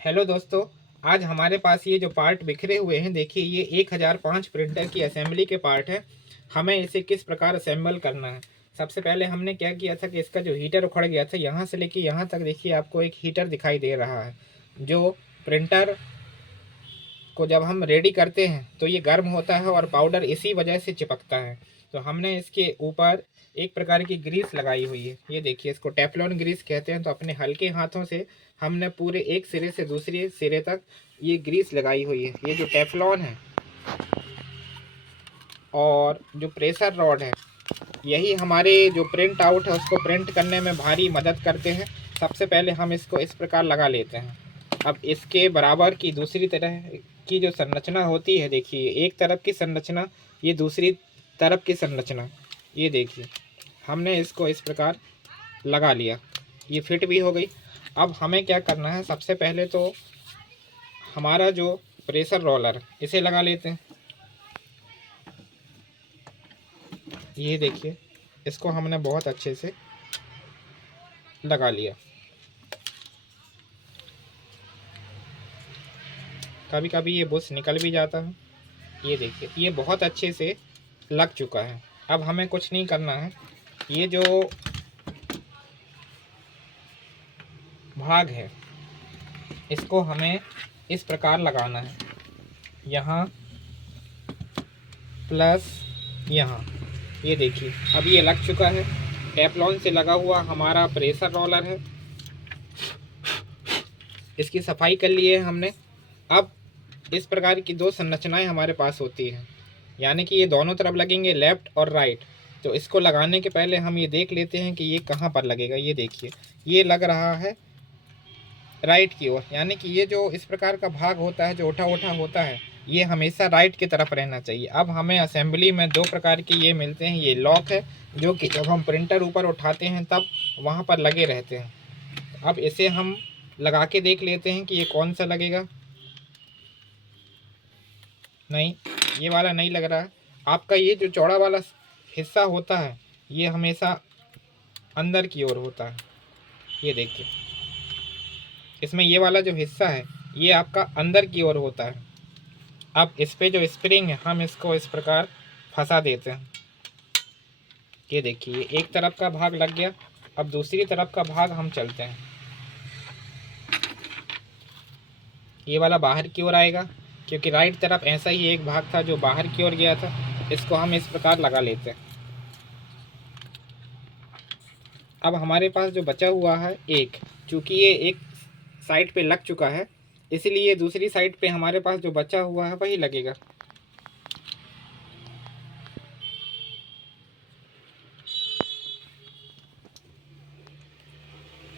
Hello दोस्तों। आज हमारे पास ये जो पार्ट बिखरे हुए हैं, देखिए ये 1005 प्रिंटर की असेंबली के पार्ट है। हमें इसे किस प्रकार असेंबल करना है। सबसे पहले हमने क्या किया था कि इसका जो हीटर उखड़ गया था, यहाँ से लेके यहाँ तक देखिए आपको एक हीटर दिखाई दे रहा है। जो प्रिंटर को जब हम रेडी करते हैं तो ये गर्म होता है और पाउडर इसी वजह से चिपकता है। तो हमने इसके ऊपर एक प्रकार की ग्रीस लगाई हुई है। ये देखिए, इसको टेफ्लॉन ग्रीस कहते हैं। तो अपने हल्के हाथों से हमने पूरे एक सिरे से दूसरे सिरे तक ये ग्रीस लगाई हुई है। ये जो टेफ्लॉन है और जो प्रेशर रॉड है, यही हमारे जो प्रिंट आउट है उसको प्रिंट करने में भारी मदद करते हैं। सबसे पहले हम इसको इस प्रकार लगा लेते हैं। अब इसके बराबर की दूसरी तरह की जो संरचना होती है, देखिए एक तरफ की संरचना, ये दूसरी तरफ की संरचना, ये देखिए हमने इसको इस प्रकार लगा लिया। ये फिट भी हो गई। अब हमें क्या करना है, सबसे पहले तो हमारा जो प्रेशर रोलर इसे लगा लेते हैं। ये देखिए, इसको हमने बहुत अच्छे से लगा लिया। कभी कभी ये बुश निकल भी जाता है। ये देखिए, ये बहुत अच्छे से लग चुका है। अब हमें कुछ नहीं करना है। ये जो भाग है इसको हमें इस प्रकार लगाना है, यहाँ प्लस यहाँ। ये देखिए, अब ये लग चुका है। टेफ्लॉन से लगा हुआ हमारा प्रेशर रोलर है। इसकी सफाई कर ली है हमने। अब इस प्रकार की दो संरचनाएं हमारे पास होती हैं, यानी कि ये दोनों तरफ लगेंगे, लेफ्ट और राइट। तो इसको लगाने के पहले हम ये देख लेते हैं कि ये कहाँ पर लगेगा। ये देखिए, ये लग रहा है राइट की ओर, यानी कि ये जो इस प्रकार का भाग होता है, जो उठा उठा होता है, ये हमेशा राइट की तरफ रहना चाहिए। अब हमें असेंबली में दो प्रकार के ये मिलते हैं। ये लॉक है, जो कि जब हम प्रिंटर ऊपर उठाते हैं तब वहाँ पर लगे रहते हैं। अब इसे हम लगा के देख लेते हैं कि ये कौन सा लगेगा। नहीं, ये वाला नहीं लग रहा है। आपका ये जो चौड़ा वाला हिस्सा होता है, ये हमेशा अंदर की ओर होता है। ये देखिए, इसमें ये वाला जो हिस्सा है ये आपका अंदर की ओर होता है। अब इस पे जो स्प्रिंग है, हम इसको इस प्रकार फंसा देते हैं। ये देखिए, एक तरफ का भाग लग गया। अब दूसरी तरफ का भाग हम चलते हैं। ये वाला बाहर की ओर आएगा, क्योंकि राइट तरफ ऐसा ही एक भाग था जो बाहर की ओर गया था। इसको हम इस प्रकार लगा लेते हैं। अब हमारे पास जो बचा हुआ है एक, चूँकि ये एक साइड पे लग चुका है, इसलिए दूसरी साइड पे हमारे पास जो बचा हुआ है वही लगेगा।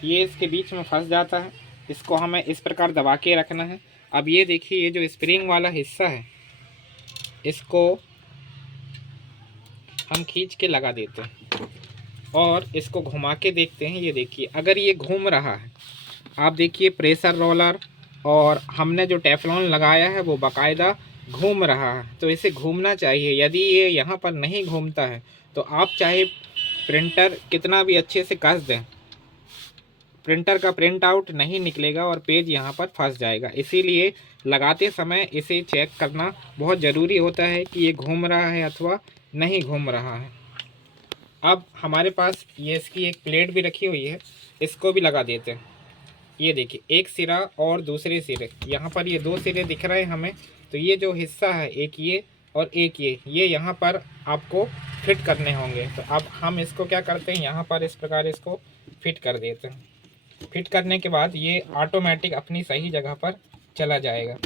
ये इसके बीच में फंस जाता है। इसको हमें इस प्रकार दबा के रखना है। अब ये देखिए, ये जो स्प्रिंग वाला हिस्सा है इसको हम खींच के लगा देते हैं और इसको घुमा के देखते हैं। ये देखिए, अगर ये घूम रहा है, आप देखिए प्रेशर रोलर और हमने जो टेफ्लॉन लगाया है वो बाकायदा घूम रहा है। तो इसे घूमना चाहिए। यदि ये यहाँ पर नहीं घूमता है तो आप चाहे प्रिंटर कितना भी अच्छे से कस दें, प्रिंटर का प्रिंट आउट नहीं निकलेगा और पेज यहाँ पर फंस जाएगा। इसीलिए लगाते समय इसे चेक करना बहुत ज़रूरी होता है कि ये घूम रहा है अथवा नहीं घूम रहा है। अब हमारे पास ये इसकी एक प्लेट भी रखी हुई है, इसको भी लगा देते हैं। ये देखिए, एक सिरा और दूसरे सिरे, यहाँ पर ये दो सिरे दिख रहे हैं हमें। तो ये जो हिस्सा है, एक ये और एक ये यहाँ पर आपको फिट करने होंगे। तो अब हम इसको क्या करते हैं, यहाँ पर इस प्रकार इसको फिट कर देते हैं। फिट करने के बाद ये ऑटोमेटिक अपनी सही जगह पर चला जाएगा।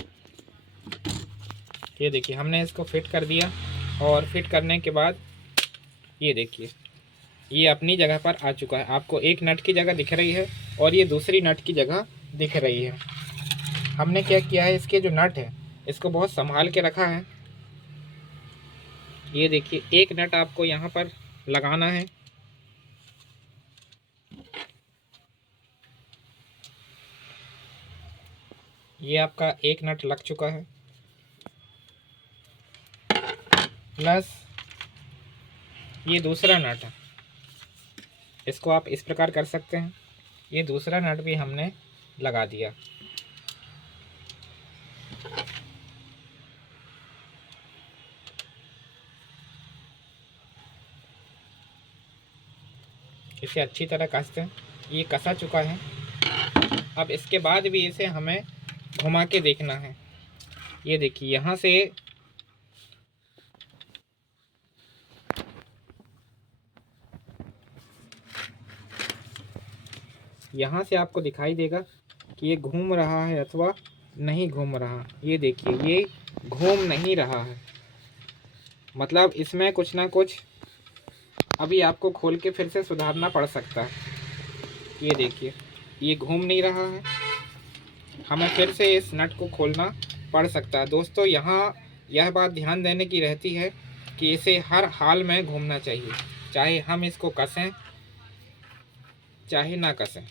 ये देखिए, हमने इसको फिट कर दिया और फिट करने के बाद ये देखिए, ये अपनी जगह पर आ चुका है। आपको एक नट की जगह दिख रही है और ये दूसरी नट की जगह दिख रही है। हमने क्या किया है, इसके जो नट है इसको बहुत संभाल के रखा है। ये देखिए, एक नट आपको यहाँ पर लगाना है। ये आपका एक नट लग चुका है, प्लस ये दूसरा नट है, इसको आप इस प्रकार कर सकते हैं। ये दूसरा नट भी हमने लगा दिया। इसे अच्छी तरह कसते हैं। ये कसा चुका है। अब इसके बाद भी इसे हमें घुमा के देखना है। ये देखिए यहाँ से आपको दिखाई देगा कि ये घूम रहा है अथवा नहीं घूम रहा। ये देखिए ये घूम नहीं रहा है, मतलब इसमें कुछ ना कुछ अभी आपको खोल के फिर से सुधारना पड़ सकता है। ये देखिए ये घूम नहीं रहा है, हमें फिर से इस नट को खोलना पड़ सकता है। दोस्तों यहाँ यह बात ध्यान देने की रहती है कि इसे हर हाल में घूमना चाहिए, चाहे हम इसको कसें चाहे ना कसें।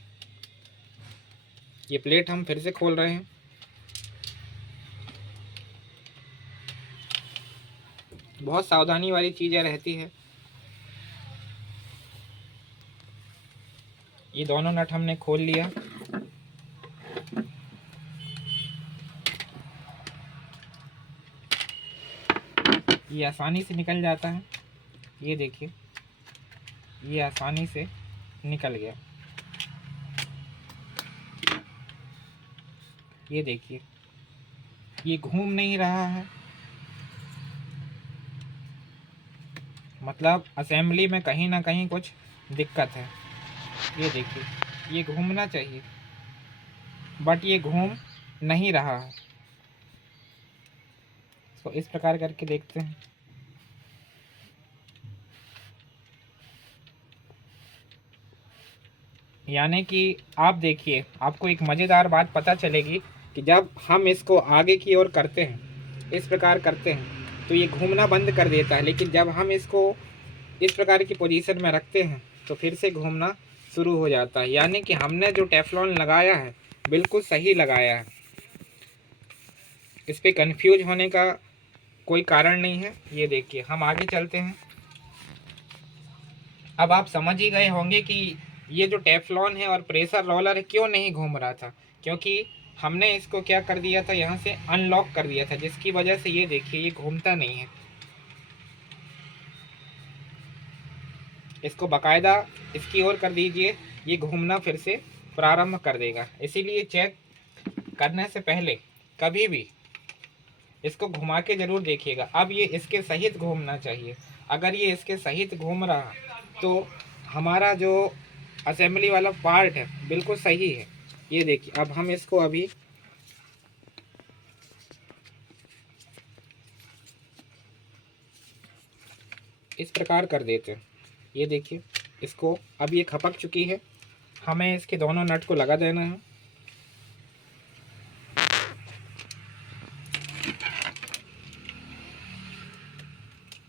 ये प्लेट हम फिर से खोल रहे हैं। बहुत सावधानी वाली चीज़ें रहती है। ये दोनों नट हमने खोल लिया। ये आसानी से निकल जाता है। ये देखिए ये आसानी से निकल गया। ये देखिए ये घूम नहीं रहा है, मतलब असेंबली में कहीं ना कहीं कुछ दिक्कत है। ये देखिए ये घूमना चाहिए बट ये घूम नहीं रहा है। तो इस प्रकार करके देखते हैं। यानी कि आप देखिए आपको एक मज़ेदार बात पता चलेगी कि जब हम इसको आगे की ओर करते हैं, इस प्रकार करते हैं, तो ये घूमना बंद कर देता है। लेकिन जब हम इसको इस प्रकार की पोजीशन में रखते हैं तो फिर से घूमना शुरू हो जाता है। यानी कि हमने जो टेफ्लॉन लगाया है बिल्कुल सही लगाया है, इस पर कन्फ्यूज होने का कोई कारण नहीं है। ये देखिए हम आगे चलते हैं। अब आप समझ ही गए होंगे कि ये जो टेफ्लॉन है और प्रेशर रोलर है क्यों नहीं घूम रहा था, क्योंकि हमने इसको क्या कर दिया था, यहाँ से अनलॉक कर दिया था, जिसकी वजह से ये देखिए ये घूमता नहीं है। इसको बाकायदा इसकी ओर कर दीजिए, ये घूमना फिर से प्रारंभ कर देगा। इसीलिए चेक करने से पहले कभी भी इसको घुमा के ज़रूर देखिएगा। अब ये इसके सहित घूमना चाहिए। अगर ये इसके सहित घूम रहा तो हमारा जो असेंबली वाला पार्ट है बिल्कुल सही है। ये देखिए अब हम इसको अभी इस प्रकार कर देते हैं। ये देखिए इसको अब ये खपक चुकी है, हमें इसके दोनों नट को लगा देना है।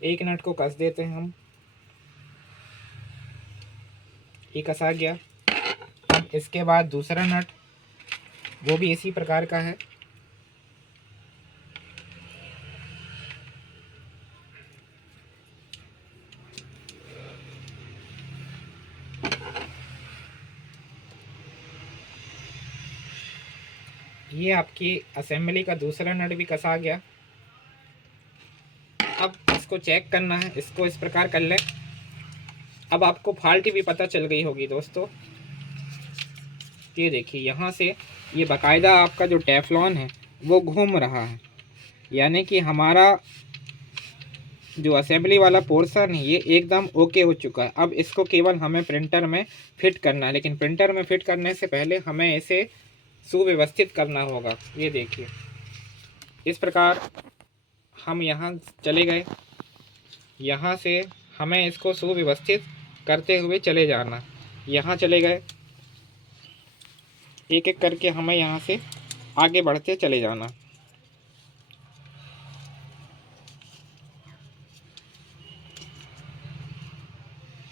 एक नट को कस देते हैं हम, ये कसा गया। अब इसके बाद दूसरा नट वो भी इसी प्रकार का है। ये आपकी असेंबली का दूसरा नट भी कसा गया। अब इसको चेक करना है, इसको इस प्रकार कर लें। अब आपको फॉल्ट भी पता चल गई होगी दोस्तों। ये देखिए यहाँ से ये बाकायदा आपका जो टेफ्लॉन है वो घूम रहा है, यानी कि हमारा जो असेंबली वाला पोर्शन है ये एकदम ओके हो चुका है। अब इसको केवल हमें प्रिंटर में फिट करना है, लेकिन प्रिंटर में फिट करने से पहले हमें इसे सुव्यवस्थित करना होगा। ये देखिए इस प्रकार हम यहाँ चले गए, यहाँ से हमें इसको सुव्यवस्थित करते हुए चले जाना। यहाँ चले गए, एक एक करके हमें यहाँ से आगे बढ़ते चले जाना।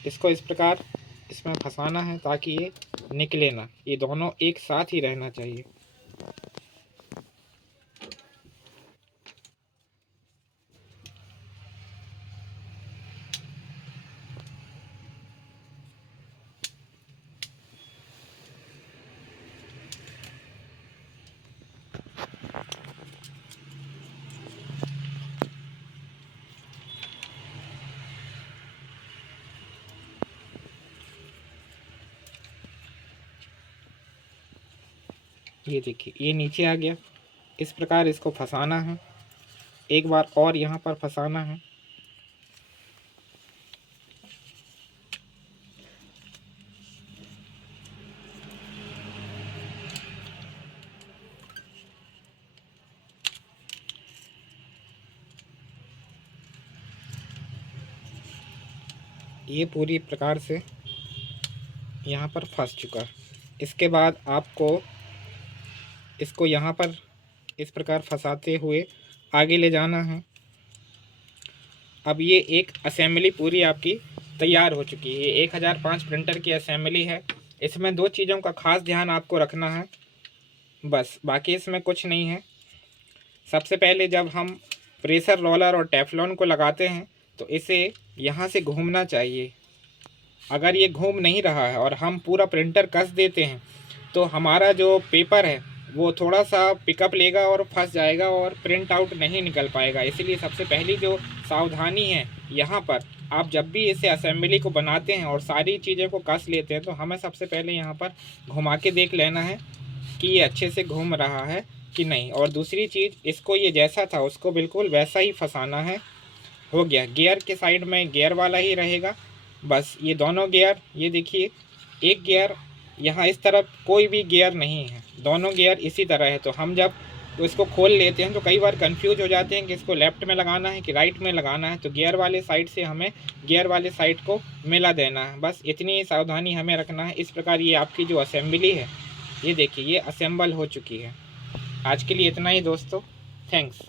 इसको इस प्रकार इसमें फंसाना है ताकि ये निकले ना, ये दोनों एक साथ ही रहना चाहिए। ये देखिए ये नीचे आ गया। इस प्रकार इसको फंसाना है, एक बार और यहाँ पर फंसाना है। ये पूरी प्रकार से यहाँ पर फंस चुका है। इसके बाद आपको इसको यहाँ पर इस प्रकार फंसाते हुए आगे ले जाना है। अब ये एक असेंबली पूरी आपकी तैयार हो चुकी है। ये 1005 प्रिंटर की असेंबली है। इसमें दो चीज़ों का खास ध्यान आपको रखना है, बस बाकी इसमें कुछ नहीं है। सबसे पहले जब हम प्रेशर रोलर और टेफ्लॉन को लगाते हैं तो इसे यहाँ से घूमना चाहिए। अगर ये घूम नहीं रहा है और हम पूरा प्रिंटर कस देते हैं तो हमारा जो पेपर है वो थोड़ा सा पिकअप लेगा और फंस जाएगा और प्रिंट आउट नहीं निकल पाएगा। इसलिए सबसे पहली जो सावधानी है, यहाँ पर आप जब भी इसे असेंबली को बनाते हैं और सारी चीज़ों को कस लेते हैं तो हमें सबसे पहले यहाँ पर घुमा के देख लेना है कि ये अच्छे से घूम रहा है कि नहीं। और दूसरी चीज़, इसको ये जैसा था उसको बिल्कुल वैसा ही फंसाना है। हो गया। गियर के साइड में गियर वाला ही रहेगा, बस ये दोनों गियर, ये देखिए एक गियर यहाँ इस तरफ कोई भी गियर नहीं है, दोनों गियर इसी तरह है। तो हम जब तो इसको खोल लेते हैं तो कई बार कंफ्यूज हो जाते हैं कि इसको लेफ़्ट में लगाना है कि राइट में लगाना है। तो गियर वाले साइड से हमें गियर वाले साइड को मिला देना है, बस इतनी ही सावधानी हमें रखना है। इस प्रकार ये आपकी जो असेंबली है, ये देखिए ये असेंबल हो चुकी है। आज के लिए इतना ही दोस्तों, थैंक्स।